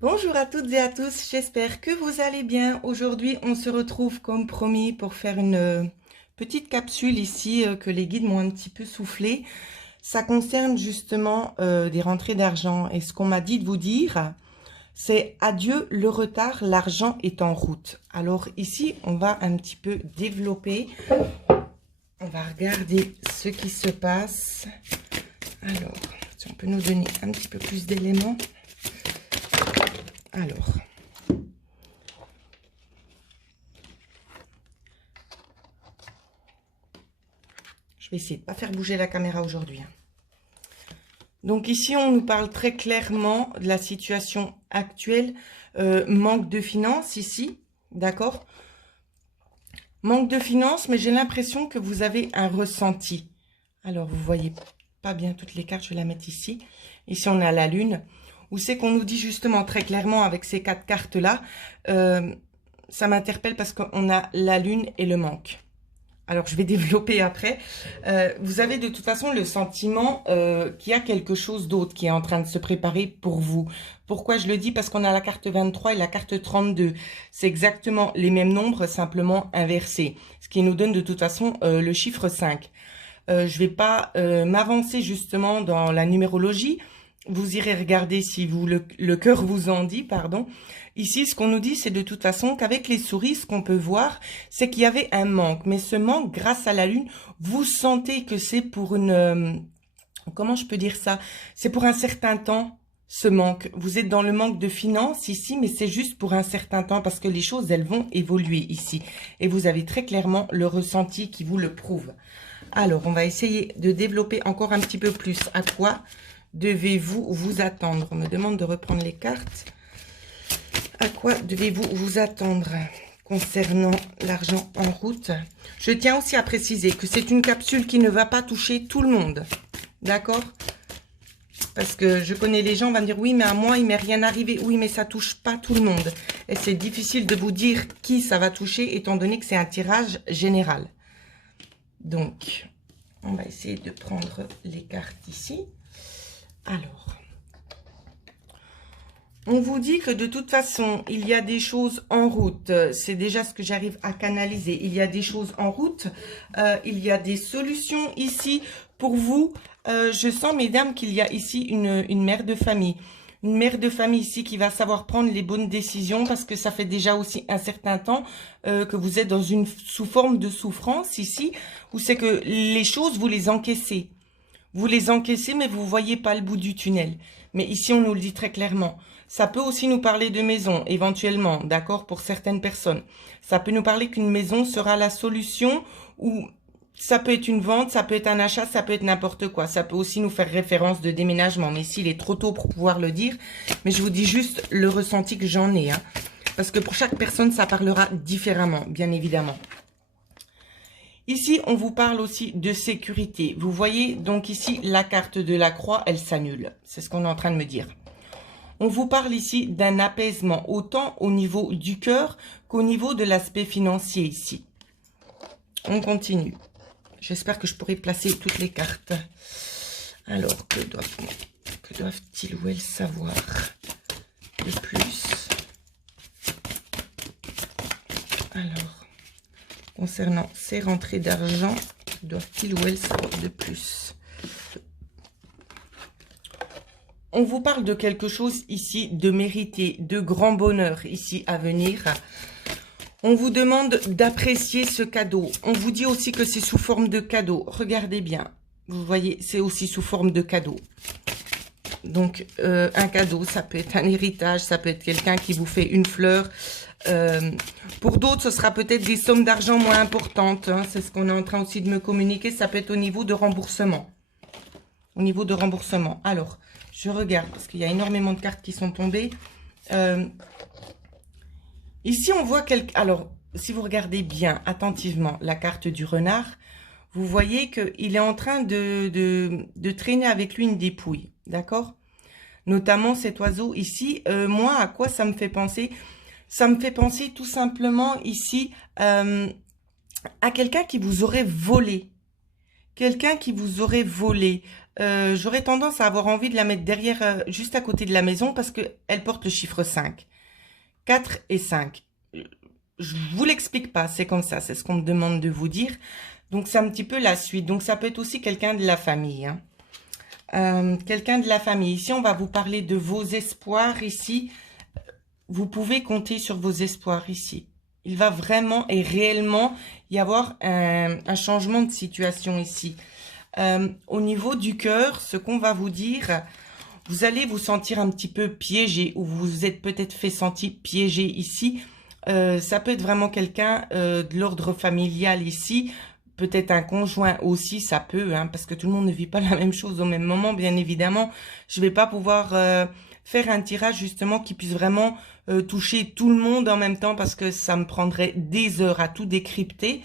Bonjour à toutes et à tous, j'espère que vous allez bien. Aujourd'hui, on se retrouve comme promis pour faire une petite capsule ici que les guides m'ont un petit peu soufflé. Ça concerne justement des rentrées d'argent et ce qu'on m'a dit de vous dire, c'est adieu le retard, l'argent est en route. Alors ici, on va un petit peu développer, on va regarder ce qui se passe. Alors, si on peut nous donner un petit peu plus d'éléments. Alors, je vais essayer de ne pas faire bouger la caméra aujourd'hui. Donc ici, on nous parle très clairement de la situation actuelle. Manque de finances ici, d'accord? Manque de finances, mais j'ai l'impression que vous avez un ressenti. Alors, vous voyez pas bien toutes les cartes, je vais la mettre ici. Ici, on a la lune. Où c'est qu'on nous dit justement très clairement avec ces 4 cartes-là, ça m'interpelle parce qu'on a la lune et le manque. Alors, je vais développer après. Vous avez de toute façon le sentiment qu'il y a quelque chose d'autre qui est en train de se préparer pour vous. Pourquoi je le dis? Parce qu'on a la carte 23 et la carte 32. C'est exactement les mêmes nombres, simplement inversés. Ce qui nous donne de toute façon le chiffre 5. Je vais pas m'avancer justement dans la numérologie. Vous irez regarder si vous le cœur vous en dit, pardon. Ici, ce qu'on nous dit, c'est de toute façon qu'avec les souris, ce qu'on peut voir, c'est qu'il y avait un manque. Mais ce manque, grâce à la lune, vous sentez que c'est pour une... comment je peux dire ça? C'est pour un certain temps, ce manque. Vous êtes dans le manque de finances ici, mais c'est juste pour un certain temps parce que les choses, elles vont évoluer ici. Et vous avez très clairement le ressenti qui vous le prouve. Alors, on va essayer de développer encore un petit peu plus. À quoi devez-vous vous attendre? On me demande de reprendre les cartes. À quoi devez-vous vous attendre concernant l'argent en route? Je tiens aussi à préciser que c'est une capsule qui ne va pas toucher tout le monde. D'accord? Parce que je connais les gens, on va me dire, oui, mais à moi, il m'est rien arrivé. Oui, mais ça touche pas tout le monde. Et c'est difficile de vous dire qui ça va toucher, étant donné que c'est un tirage général. Donc, on va essayer de prendre les cartes ici. Alors, on vous dit que de toute façon, il y a des choses en route. C'est déjà ce que j'arrive à canaliser. Il y a des choses en route. Il y a des solutions ici pour vous. Je sens, mesdames, qu'il y a ici une mère de famille. Une mère de famille ici qui va savoir prendre les bonnes décisions parce que ça fait déjà aussi un certain temps que vous êtes dans une sous forme de souffrance ici, où c'est que les choses, vous les encaissez. Vous les encaissez, mais vous voyez pas le bout du tunnel. Mais ici, on nous le dit très clairement. Ça peut aussi nous parler de maison, éventuellement, d'accord, pour certaines personnes. Ça peut nous parler qu'une maison sera la solution, ou ça peut être une vente, ça peut être un achat, ça peut être n'importe quoi. Ça peut aussi nous faire référence de déménagement, mais ici, il est trop tôt pour pouvoir le dire. Mais je vous dis juste le ressenti que j'en ai, hein. Parce que pour chaque personne, ça parlera différemment, bien évidemment. Ici, on vous parle aussi de sécurité. Vous voyez, donc ici, la carte de la croix, elle s'annule. C'est ce qu'on est en train de me dire. On vous parle ici d'un apaisement, autant au niveau du cœur qu'au niveau de l'aspect financier ici. On continue. J'espère que je pourrai placer toutes les cartes. Alors, que doivent-ils ou elles savoir de plus? Alors, concernant ces rentrées d'argent, doivent-ils ou elles savoir de plus? On vous parle de quelque chose ici de mérité, de grand bonheur ici à venir. On vous demande d'apprécier ce cadeau. On vous dit aussi que c'est sous forme de cadeau. Regardez bien. Vous voyez, c'est aussi sous forme de cadeau. Donc, un cadeau, ça peut être un héritage, ça peut être quelqu'un qui vous fait une fleur. Pour d'autres, ce sera peut-être des sommes d'argent moins importantes. Hein. C'est ce qu'on est en train aussi de me communiquer. Ça peut être au niveau de remboursement. Au niveau de remboursement. Alors, je regarde parce qu'il y a énormément de cartes qui sont tombées. Ici, on voit alors, si vous regardez bien, attentivement, la carte du renard, vous voyez qu'il est en train de traîner avec lui une dépouille. D'accord? Notamment cet oiseau ici. Moi, à quoi ça me fait penser? Ça me fait penser tout simplement ici à quelqu'un qui vous aurait volé. Quelqu'un qui vous aurait volé. j'aurais tendance à avoir envie de la mettre derrière, juste à côté de la maison, parce que elle porte le chiffre 5. 4 et 5. Je vous l'explique pas, c'est comme ça, c'est ce qu'on me demande de vous dire. Donc c'est un petit peu la suite. Donc ça peut être aussi quelqu'un de la famille, hein. Quelqu'un de la famille. Ici, on va vous parler de vos espoirs ici. Vous pouvez compter sur vos espoirs ici. Il va vraiment et réellement y avoir un changement de situation ici. Au niveau du cœur, ce qu'on va vous dire, vous allez vous sentir un petit peu piégé, ou vous vous êtes peut-être fait sentir piégé ici. Ça peut être vraiment quelqu'un de l'ordre familial ici. Peut-être un conjoint aussi, ça peut, hein, parce que tout le monde ne vit pas la même chose au même moment, bien évidemment. Je vais pas pouvoir faire un tirage justement qui puisse vraiment toucher tout le monde en même temps, parce que ça me prendrait des heures à tout décrypter.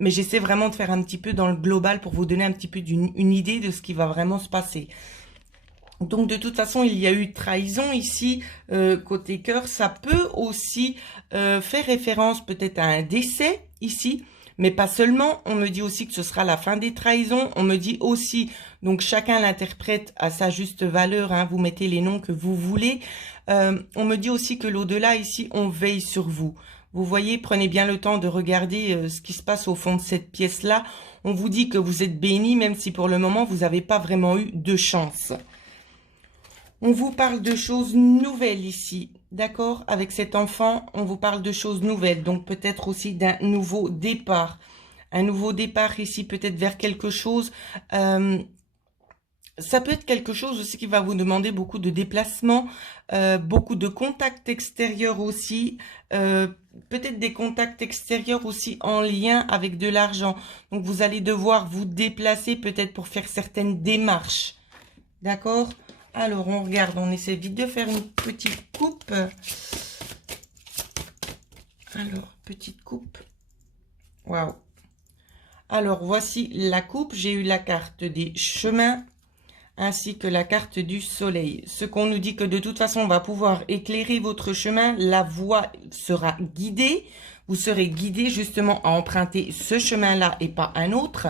Mais j'essaie vraiment de faire un petit peu dans le global pour vous donner un petit peu une idée de ce qui va vraiment se passer. Donc de toute façon, il y a eu trahison ici, côté cœur. Ça peut aussi faire référence peut-être à un décès ici. Mais pas seulement, on me dit aussi que ce sera la fin des trahisons. On me dit aussi, donc chacun l'interprète à sa juste valeur, hein, vous mettez les noms que vous voulez. On me dit aussi que l'au-delà ici, on veille sur vous. Vous voyez, prenez bien le temps de regarder ce qui se passe au fond de cette pièce-là. On vous dit que vous êtes béni, même si pour le moment, vous n'avez pas vraiment eu de chance. On vous parle de choses nouvelles ici, d'accord? Avec cet enfant, on vous parle de choses nouvelles, donc peut-être aussi d'un nouveau départ. Un nouveau départ ici, peut-être vers quelque chose. Ça peut être quelque chose aussi qui va vous demander beaucoup de déplacements, beaucoup de contacts extérieurs aussi, peut-être des contacts extérieurs aussi en lien avec de l'argent. Donc vous allez devoir vous déplacer peut-être pour faire certaines démarches, d'accord? Alors, on regarde, on essaie vite de faire une petite coupe. Alors, petite coupe. Waouh. Alors, voici la coupe. J'ai eu la carte des chemins ainsi que la carte du soleil. Ce qu'on nous dit que de toute façon, on va pouvoir éclairer votre chemin. La voie sera guidée. Vous serez guidé justement à emprunter ce chemin-là et pas un autre.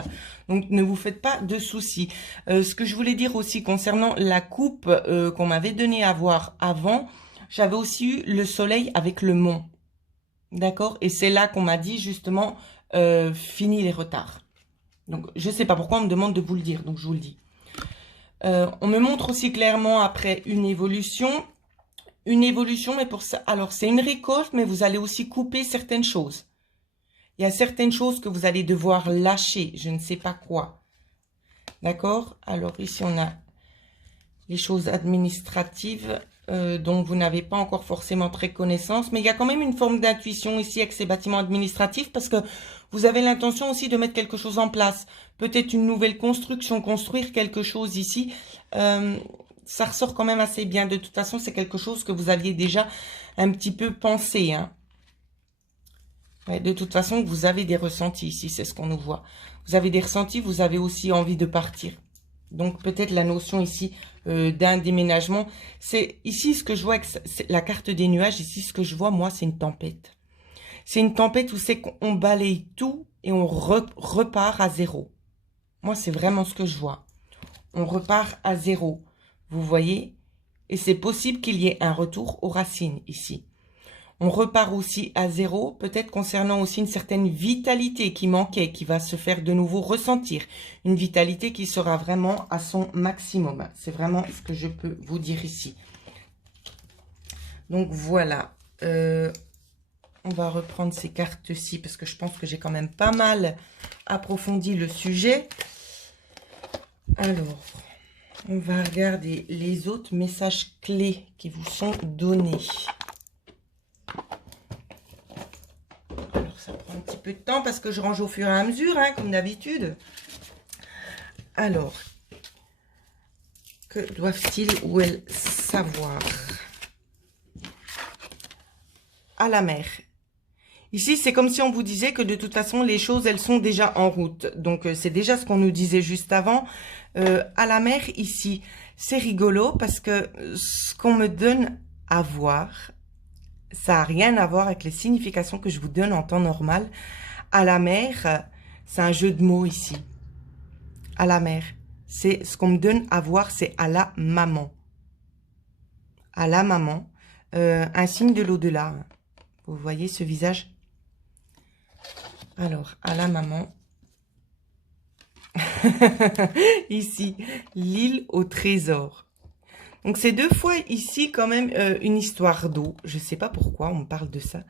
Donc, ne vous faites pas de soucis. Ce que je voulais dire aussi concernant la coupe qu'on m'avait donnée à voir avant, j'avais aussi eu le soleil avec le mont. D'accord? Et c'est là qu'on m'a dit justement, fini les retards. Donc, je ne sais pas pourquoi on me demande de vous le dire, donc je vous le dis. On me montre aussi clairement après une évolution. Une évolution, mais pour ça, alors c'est une récolte, mais vous allez aussi couper certaines choses. Il y a certaines choses que vous allez devoir lâcher, je ne sais pas quoi. D'accord? Alors ici, on a les choses administratives dont vous n'avez pas encore forcément très connaissance. Mais il y a quand même une forme d'intuition ici avec ces bâtiments administratifs, parce que vous avez l'intention aussi de mettre quelque chose en place. Peut-être une nouvelle construction, construire quelque chose ici. Ça ressort quand même assez bien. De toute façon, c'est quelque chose que vous aviez déjà un petit peu pensé, hein. Ouais, de toute façon, vous avez des ressentis ici, c'est ce qu'on nous voit. Vous avez des ressentis, vous avez aussi envie de partir. Donc, peut-être la notion ici d'un déménagement. C'est ici ce que je vois avec la carte des nuages. Ici, ce que je vois, moi, c'est une tempête. C'est une tempête où c'est qu'on balaye tout et on repart à zéro. Moi, c'est vraiment ce que je vois. On repart à zéro. Vous voyez? Et c'est possible qu'il y ait un retour aux racines ici. On repart aussi à zéro, peut-être concernant aussi une certaine vitalité qui manquait, qui va se faire de nouveau ressentir. Une vitalité qui sera vraiment à son maximum. C'est vraiment ce que je peux vous dire ici. Donc voilà. On va reprendre ces cartes-ci parce que je pense que j'ai quand même pas mal approfondi le sujet. Alors, on va regarder les autres messages clés qui vous sont donnés. Alors, ça prend un petit peu de temps parce que je range au fur et à mesure, hein, comme d'habitude. Alors, que doivent-ils ou elles savoir? À la mer. Ici, c'est comme si on vous disait que de toute façon, les choses, elles sont déjà en route. Donc, c'est déjà ce qu'on nous disait juste avant. À la mer, ici, c'est rigolo parce que ce qu'on me donne à voir, ça n'a rien à voir avec les significations que je vous donne en temps normal. À la mer, c'est un jeu de mots ici. À la mer. C'est ce qu'on me donne à voir, c'est à la maman. À la maman. Un signe de l'au-delà. Vous voyez ce visage? Alors, à la maman. Ici, l'île au trésor. Donc, c'est 2 fois ici quand même une histoire d'eau. Je ne sais pas pourquoi on me parle de ça.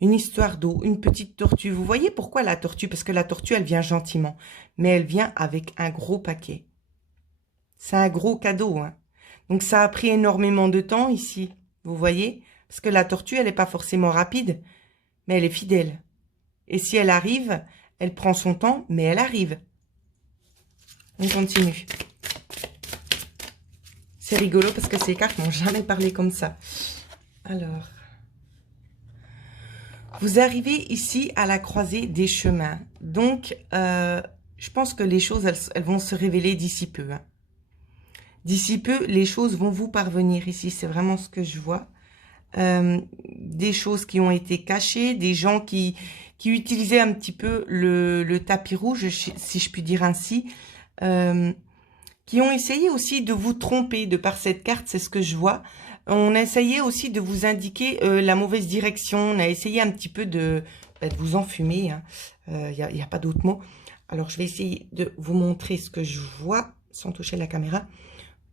Une histoire d'eau, une petite tortue. Vous voyez pourquoi la tortue? Parce que la tortue, elle vient gentiment. Mais elle vient avec un gros paquet. C'est un gros cadeau, hein. Donc, ça a pris énormément de temps ici. Vous voyez? Parce que la tortue, elle n'est pas forcément rapide, mais elle est fidèle. Et si elle arrive, elle prend son temps, mais elle arrive. On continue. C'est rigolo parce que ces cartes n'ont jamais parlé comme ça. Alors, vous arrivez ici à la croisée des chemins. Donc, je pense que les choses, elles vont se révéler d'ici peu, hein. D'ici peu, les choses vont vous parvenir ici. C'est vraiment ce que je vois. Des choses qui ont été cachées, des gens qui utilisaient un petit peu le tapis rouge, si je puis dire ainsi, qui ont essayé aussi de vous tromper de par cette carte, c'est ce que je vois. On a essayé aussi de vous indiquer la mauvaise direction, on a essayé un petit peu de vous enfumer, hein. Y a pas d'autre mot. Alors, je vais essayer de vous montrer ce que je vois sans toucher la caméra.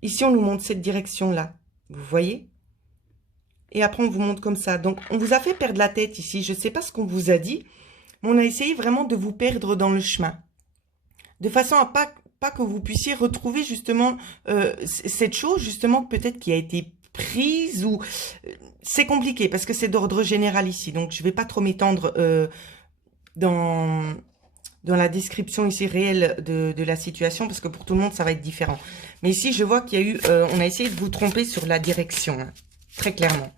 Ici, on nous montre cette direction-là, vous voyez? Et après, on vous montre comme ça. Donc, on vous a fait perdre la tête ici. Je ne sais pas ce qu'on vous a dit, mais on a essayé vraiment de vous perdre dans le chemin. De façon à pas que vous puissiez retrouver justement cette chose, justement, peut-être qui a été prise ou... c'est compliqué parce que c'est d'ordre général ici. Donc, je ne vais pas trop m'étendre dans la description ici réelle de la situation parce que pour tout le monde, ça va être différent. Mais ici, je vois qu'il y a eu... on a essayé de vous tromper sur la direction, hein. Très clairement.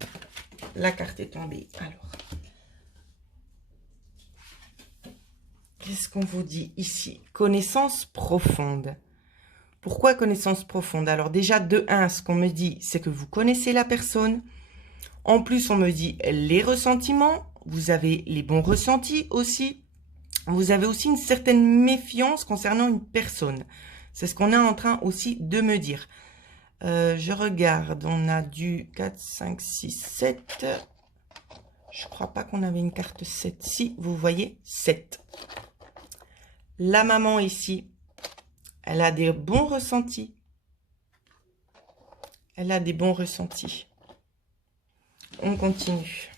La carte est tombée. Alors, qu'est-ce qu'on vous dit ici? Connaissance profonde. Pourquoi connaissance profonde? Alors déjà, de 1, ce qu'on me dit, c'est que vous connaissez la personne. En plus, on me dit les ressentiments. Vous avez les bons ressentis aussi. Vous avez aussi une certaine méfiance concernant une personne. C'est ce qu'on est en train aussi de me dire. Je regarde, on a du 4, 5, 6, 7. Je crois pas qu'on avait une carte 7. Si, vous voyez, 7. La maman ici, elle a des bons ressentis. Elle a des bons ressentis. On continue.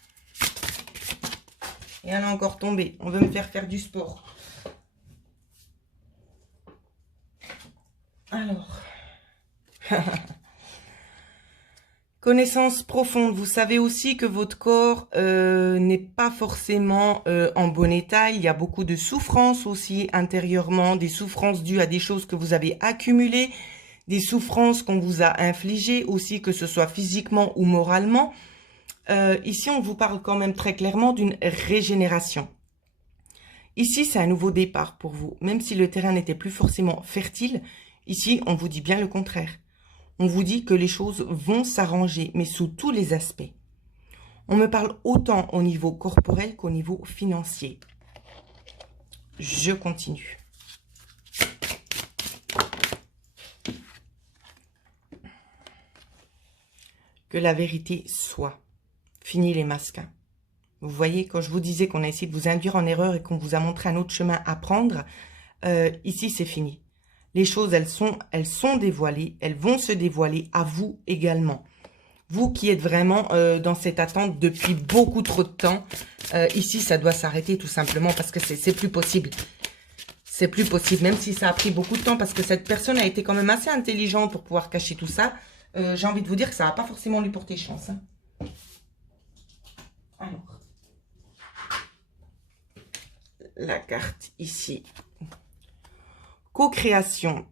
Et elle a encore tombé. On veut me faire du sport. Alors... Connaissance profonde, vous savez aussi que votre corps n'est pas forcément en bon état. Il y a beaucoup de souffrances aussi intérieurement, des souffrances dues à des choses que vous avez accumulées, des souffrances qu'on vous a infligées aussi, que ce soit physiquement ou moralement. Ici, on vous parle quand même très clairement d'une régénération. Ici, c'est un nouveau départ pour vous. Même si le terrain n'était plus forcément fertile, ici, on vous dit bien le contraire. On vous dit que les choses vont s'arranger, mais sous tous les aspects. On me parle autant au niveau corporel qu'au niveau financier. Je continue. Que la vérité soit. Fini les masques. Vous voyez, quand je vous disais qu'on a essayé de vous induire en erreur et qu'on vous a montré un autre chemin à prendre, ici c'est fini. Les choses, elles sont dévoilées, elles vont se dévoiler à vous également. Vous qui êtes vraiment dans cette attente depuis beaucoup trop de temps, ici, ça doit s'arrêter tout simplement parce que c'est plus possible. C'est plus possible, même si ça a pris beaucoup de temps parce que cette personne a été quand même assez intelligente pour pouvoir cacher tout ça. J'ai envie de vous dire que ça va pas forcément lui porter chance, hein. Alors, la carte ici. Co-création.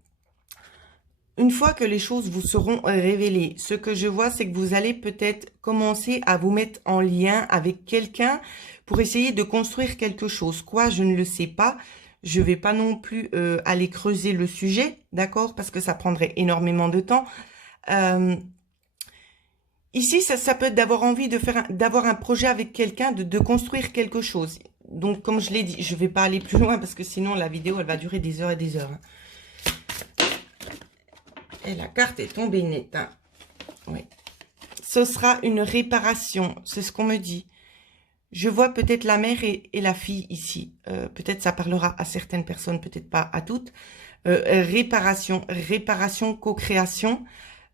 Une fois que les choses vous seront révélées, ce que je vois, c'est que vous allez peut-être commencer à vous mettre en lien avec quelqu'un pour essayer de construire quelque chose. Quoi, je ne le sais pas. Je ne vais pas non plus aller creuser le sujet, d'accord? Parce que ça prendrait énormément de temps. Ici, ça peut être d'avoir envie d'avoir un projet avec quelqu'un, de construire quelque chose. Donc, comme je l'ai dit, je ne vais pas aller plus loin parce que sinon, la vidéo, elle va durer des heures et des heures. Et la carte est tombée nette. Hein. Oui. Ce sera une réparation, c'est ce qu'on me dit. Je vois peut-être la mère et la fille ici. Peut-être ça parlera à certaines personnes, peut-être pas à toutes. Réparation, co-création.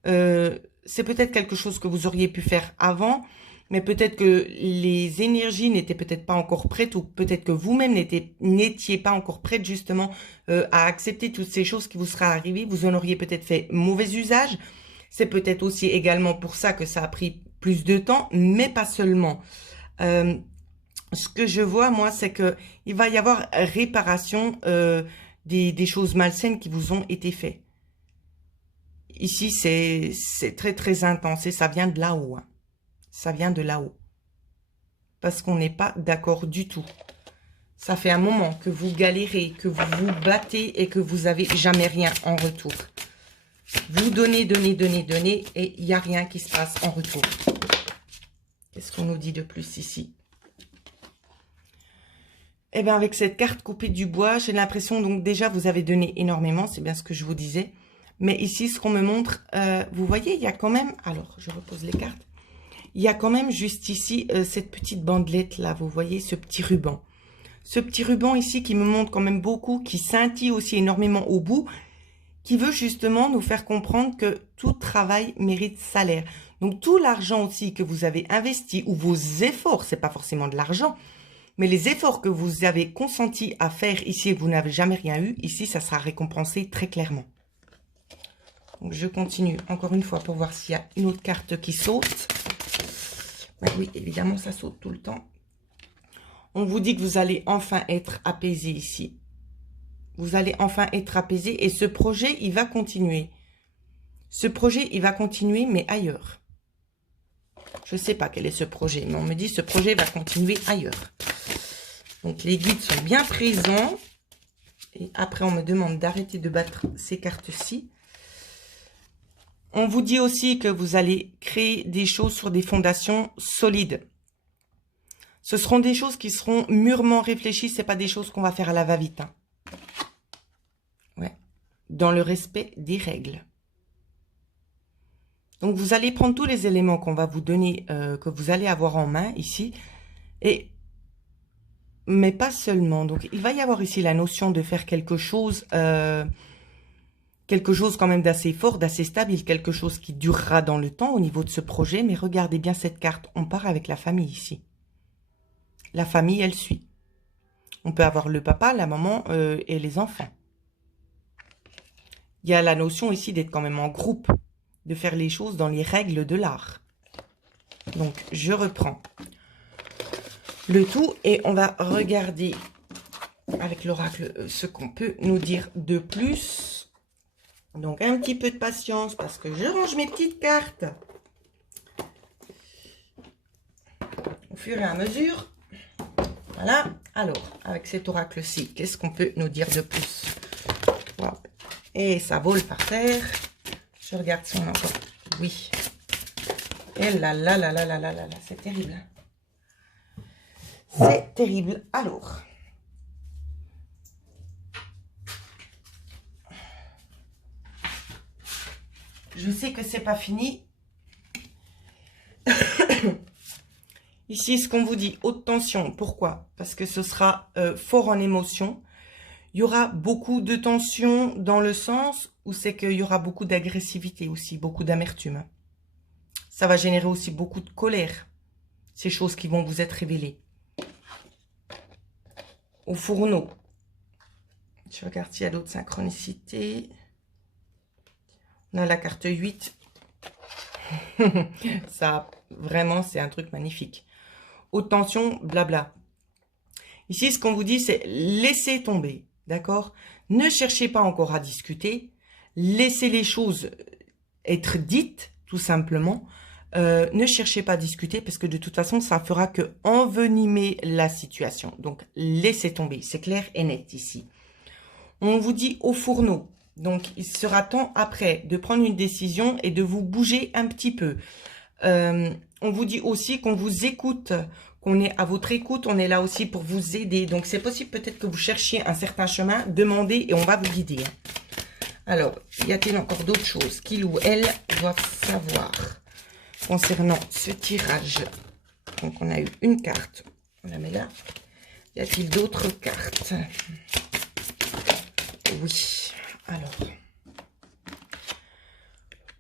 C'est peut-être quelque chose que vous auriez pu faire avant, mais peut-être que les énergies n'étaient peut-être pas encore prêtes, ou peut-être que vous-même n'étiez pas encore prête justement à accepter toutes ces choses qui vous seraient arrivées. Vous en auriez peut-être fait mauvais usage. C'est peut-être aussi également pour ça que ça a pris plus de temps, mais pas seulement. Ce que je vois, moi, c'est que il va y avoir réparation des choses malsaines qui vous ont été faites. Ici, c'est très, très intense et ça vient de là-haut. Hein. Ça vient de là-haut. Parce qu'on n'est pas d'accord du tout. Ça fait un moment que vous galérez, que vous vous battez et que vous n'avez jamais rien en retour. Vous donnez, donnez et il n'y a rien qui se passe en retour. Qu'est-ce qu'on nous dit de plus ici? Eh bien, avec cette carte coupée du bois, j'ai l'impression, donc déjà, vous avez donné énormément, c'est bien ce que je vous disais. Mais ici, ce qu'on me montre, vous voyez, il y a quand même, alors, je repose les cartes. Il y a quand même juste ici, cette petite bandelette là, vous voyez, ce petit ruban. Ce petit ruban ici qui me montre quand même beaucoup, qui scintille aussi énormément au bout, qui veut justement nous faire comprendre que tout travail mérite salaire. Donc, tout l'argent aussi que vous avez investi, ou vos efforts, c'est pas forcément de l'argent, mais les efforts que vous avez consentis à faire ici et que vous n'avez jamais rien eu, ici, ça sera récompensé très clairement. Donc, je continue encore une fois pour voir s'il y a une autre carte qui saute. Ben oui, évidemment, ça saute tout le temps. On vous dit que vous allez enfin être apaisé ici. Vous allez enfin être apaisé et ce projet, il va continuer. Ce projet, il va continuer, mais ailleurs. Je ne sais pas quel est ce projet, mais on me dit que ce projet va continuer ailleurs. Donc, les guides sont bien présents. Et après, on me demande d'arrêter de battre ces cartes-ci. On vous dit aussi que vous allez créer des choses sur des fondations solides. Ce seront des choses qui seront mûrement réfléchies. Ce n'est pas des choses qu'on va faire à la va-vite. Hein. Ouais. Dans le respect des règles. Donc, vous allez prendre tous les éléments qu'on va vous donner, que vous allez avoir en main ici. Mais pas seulement. Donc, il va y avoir ici la notion de faire quelque chose quand même d'assez fort, d'assez stable, quelque chose qui durera dans le temps au niveau de ce projet. Mais regardez bien cette carte. On part avec la famille ici. La famille, elle suit. On peut avoir le papa, la maman et les enfants. Il y a la notion ici d'être quand même en groupe, de faire les choses dans les règles de l'art. Donc, je reprends le tout et on va regarder avec l'oracle ce qu'on peut nous dire de plus. Donc, un petit peu de patience parce que je range mes petites cartes au fur et à mesure. Voilà. Alors, avec cet oracle-ci, qu'est-ce qu'on peut nous dire de plus? Wow. Et ça vole par terre. Je regarde si on a encore... Oui. Et là, là, là, là, là, là, là, là. C'est terrible. C'est terrible. Alors... Je sais que c'est pas fini. Ici, ce qu'on vous dit, haute tension. Pourquoi? Parce que ce sera fort en émotion. Il y aura beaucoup de tension dans le sens où c'est qu'il y aura beaucoup d'agressivité aussi, beaucoup d'amertume. Ça va générer aussi beaucoup de colère. Ces choses qui vont vous être révélées. Au fourneau. Je regarde s'il y a d'autres synchronicités. On a la carte 8. Ça, vraiment, c'est un truc magnifique. Haute tension, blabla. Ici, ce qu'on vous dit, c'est laissez tomber. D'accord? Ne cherchez pas encore à discuter. Laissez les choses être dites, tout simplement. Ne cherchez pas à discuter parce que de toute façon, ça fera que envenimer la situation. Donc, laissez tomber. C'est clair et net ici. On vous dit au fourneau. Donc, il sera temps après de prendre une décision et de vous bouger un petit peu. On vous dit aussi qu'on vous écoute, qu'on est à votre écoute. On est là aussi pour vous aider. Donc, c'est possible peut-être que vous cherchiez un certain chemin. Demandez et on va vous guider. Alors, y a-t-il encore d'autres choses qu'il ou elle doivent savoir concernant ce tirage? Donc, on a eu une carte. On la met là. Y a-t-il d'autres cartes? Oui. Alors.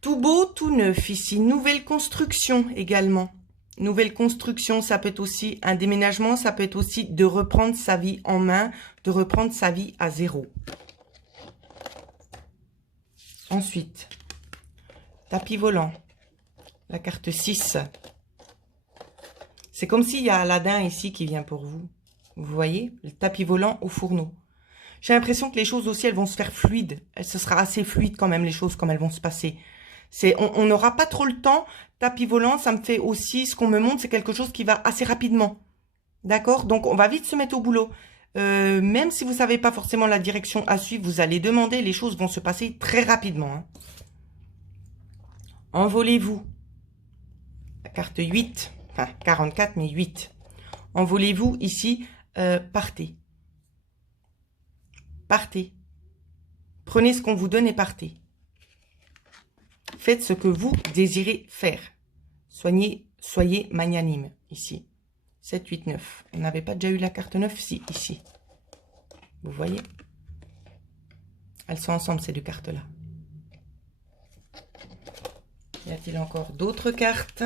Tout beau, tout neuf ici. Nouvelle construction également. Nouvelle construction, ça peut être aussi un déménagement. Ça peut être aussi de reprendre sa vie en main. De reprendre sa vie à zéro. Ensuite, tapis volant. La carte 6. C'est comme s'il y a Aladdin ici qui vient pour vous. Vous voyez, le tapis volant au fourneau. J'ai l'impression que les choses aussi, elles vont se faire fluides. Ce sera assez fluide quand même, les choses, comme elles vont se passer. On n'aura pas trop le temps. Tapis volant, ça me fait aussi, ce qu'on me montre, c'est quelque chose qui va assez rapidement. D'accord? Donc, on va vite se mettre au boulot. Même si vous ne savez pas forcément la direction à suivre, vous allez demander, les choses vont se passer très rapidement. Hein. Envolez-vous. La carte 8, enfin 44, mais 8. Envolez-vous ici, partez. Partez. Prenez ce qu'on vous donne et partez. Faites ce que vous désirez faire. Soyez magnanime ici. 7, 8, 9. On n'avait pas déjà eu la carte 9? Si, ici. Vous voyez? Elles sont ensemble, ces deux cartes-là. Y a-t-il encore d'autres cartes?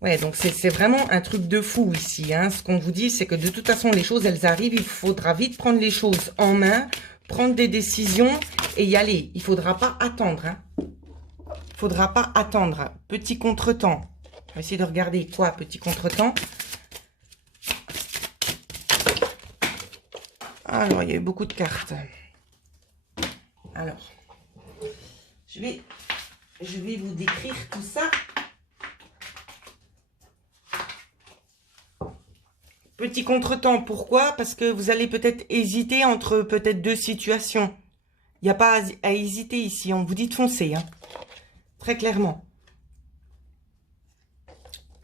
Ouais, donc c'est vraiment un truc de fou ici. Hein. Ce qu'on vous dit, c'est que de toute façon, les choses, elles arrivent. Il faudra vite prendre les choses en main, prendre des décisions et y aller. Il ne faudra pas attendre. Hein. Il ne faudra pas attendre. Petit contretemps. On va essayer de regarder quoi, petit contretemps. Alors, il y a eu beaucoup de cartes. Alors, je vais vous décrire tout ça. Petit contretemps, pourquoi? Parce que vous allez peut-être hésiter entre peut-être deux situations. Il n'y a pas à hésiter ici. On vous dit de foncer. Hein. Très clairement.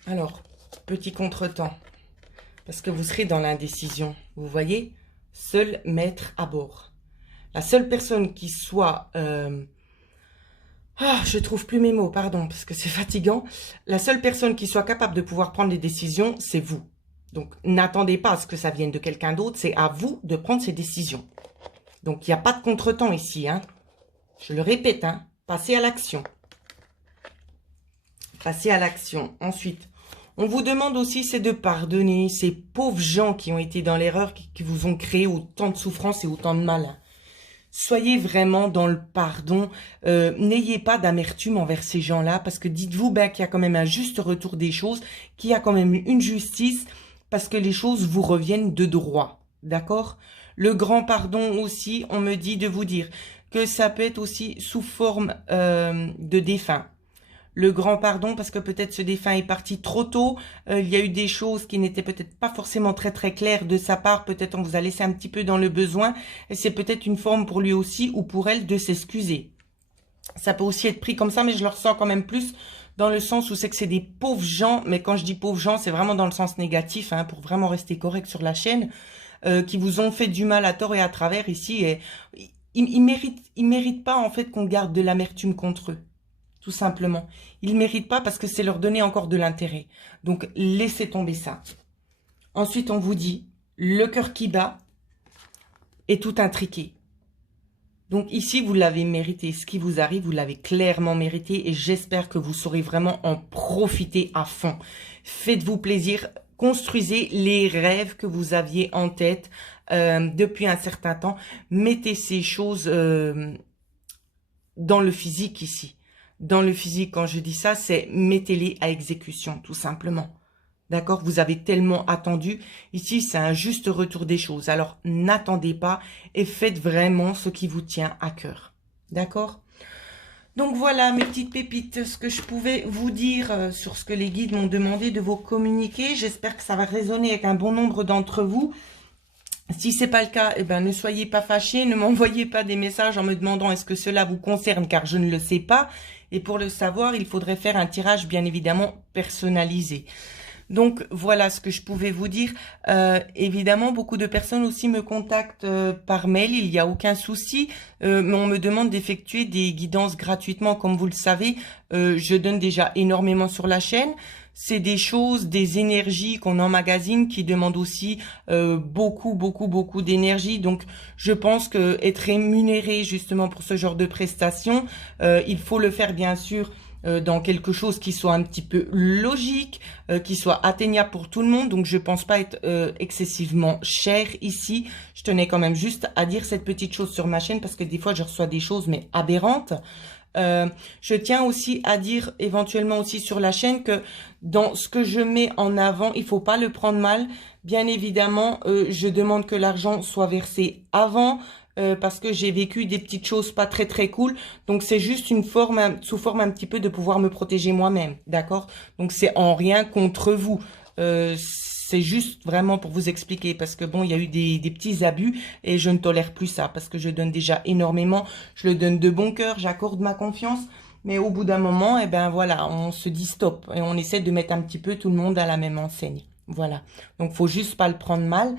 Alors, petit contretemps. Parce que vous serez dans l'indécision. Vous voyez? Seul maître à bord. La seule personne qui soit... je trouve plus mes mots, pardon, parce que c'est fatigant. La seule personne qui soit capable de pouvoir prendre des décisions, c'est vous. Donc, n'attendez pas à ce que ça vienne de quelqu'un d'autre. C'est à vous de prendre ces décisions. Donc, il n'y a pas de contretemps ici. Hein. Je le répète, hein, passez à l'action. Passez à l'action. Ensuite, on vous demande aussi, c'est de pardonner ces pauvres gens qui ont été dans l'erreur, qui vous ont créé autant de souffrance et autant de mal. Soyez vraiment dans le pardon. N'ayez pas d'amertume envers ces gens-là, parce que dites-vous qu'il y a quand même un juste retour des choses, qu'il y a quand même une justice, parce que les choses vous reviennent de droit. D'accord? Le grand pardon aussi, on me dit de vous dire que ça peut être aussi sous forme de défunt. Le grand pardon, parce que peut-être ce défunt est parti trop tôt. Il y a eu des choses qui n'étaient peut-être pas forcément très claires de sa part. Peut-être on vous a laissé un petit peu dans le besoin. Et c'est peut-être une forme pour lui aussi ou pour elle de s'excuser. Ça peut aussi être pris comme ça, mais je le ressens quand même plus dans le sens où c'est que c'est des pauvres gens. Mais quand je dis pauvres gens, c'est vraiment dans le sens négatif, hein, pour vraiment rester correct sur la chaîne, qui vous ont fait du mal à tort et à travers ici. Et ils méritent pas en fait qu'on garde de l'amertume contre eux. Tout simplement. Ils ne méritent pas parce que c'est leur donner encore de l'intérêt. Donc, laissez tomber ça. Ensuite, on vous dit, le cœur qui bat est tout intriqué. Donc, ici, vous l'avez mérité. Ce qui vous arrive, vous l'avez clairement mérité. Et j'espère que vous saurez vraiment en profiter à fond. Faites-vous plaisir. Construisez les rêves que vous aviez en tête depuis un certain temps. Mettez ces choses dans le physique ici. Dans le physique, quand je dis ça, c'est mettez-les à exécution, tout simplement. D'accord? Vous avez tellement attendu. Ici, c'est un juste retour des choses. Alors, n'attendez pas et faites vraiment ce qui vous tient à cœur. D'accord? Donc, voilà, mes petites pépites, ce que je pouvais vous dire sur ce que les guides m'ont demandé de vous communiquer. J'espère que ça va résonner avec un bon nombre d'entre vous. Si c'est pas le cas, eh ben, ne soyez pas fâchés, ne m'envoyez pas des messages en me demandant est-ce que cela vous concerne, car je ne le sais pas. Et pour le savoir, il faudrait faire un tirage bien évidemment personnalisé. Donc voilà ce que je pouvais vous dire. Évidemment, beaucoup de personnes aussi me contactent par mail, il n'y a aucun souci, mais on me demande d'effectuer des guidances gratuitement. Comme vous le savez, je donne déjà énormément sur la chaîne. C'est des choses, des énergies qu'on emmagasine qui demandent aussi beaucoup d'énergie. Donc, je pense que être rémunéré justement pour ce genre de prestations, il faut le faire bien sûr dans quelque chose qui soit un petit peu logique, qui soit atteignable pour tout le monde. Donc, je pense pas être excessivement cher ici. Je tenais quand même juste à dire cette petite chose sur ma chaîne parce que des fois, je reçois des choses mais aberrantes. Je tiens aussi à dire éventuellement aussi sur la chaîne que dans ce que je mets en avant, il faut pas le prendre mal. Bien évidemment, je demande que l'argent soit versé avant parce que j'ai vécu des petites choses pas très cool. Donc c'est juste une forme, sous forme un petit peu de pouvoir me protéger moi-même, d'accord? Donc c'est en rien contre vous. C'est juste vraiment pour vous expliquer parce que bon, il y a eu des petits abus et je ne tolère plus ça parce que je donne déjà énormément. Je le donne de bon cœur, j'accorde ma confiance. Mais au bout d'un moment, eh ben voilà, on se dit stop et on essaie de mettre un petit peu tout le monde à la même enseigne. Voilà. Donc, faut juste pas le prendre mal.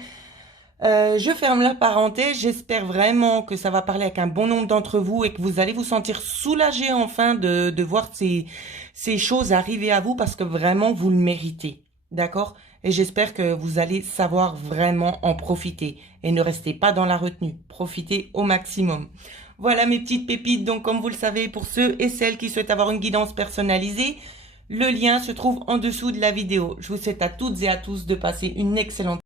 Je ferme la parenthèse. J'espère vraiment que ça va parler avec un bon nombre d'entre vous et que vous allez vous sentir soulagés enfin de voir ces choses arriver à vous parce que vraiment vous le méritez. D'accord? Et j'espère que vous allez savoir vraiment en profiter et ne restez pas dans la retenue. Profitez au maximum. Voilà mes petites pépites. Donc, comme vous le savez, pour ceux et celles qui souhaitent avoir une guidance personnalisée, le lien se trouve en dessous de la vidéo. Je vous souhaite à toutes et à tous de passer une excellente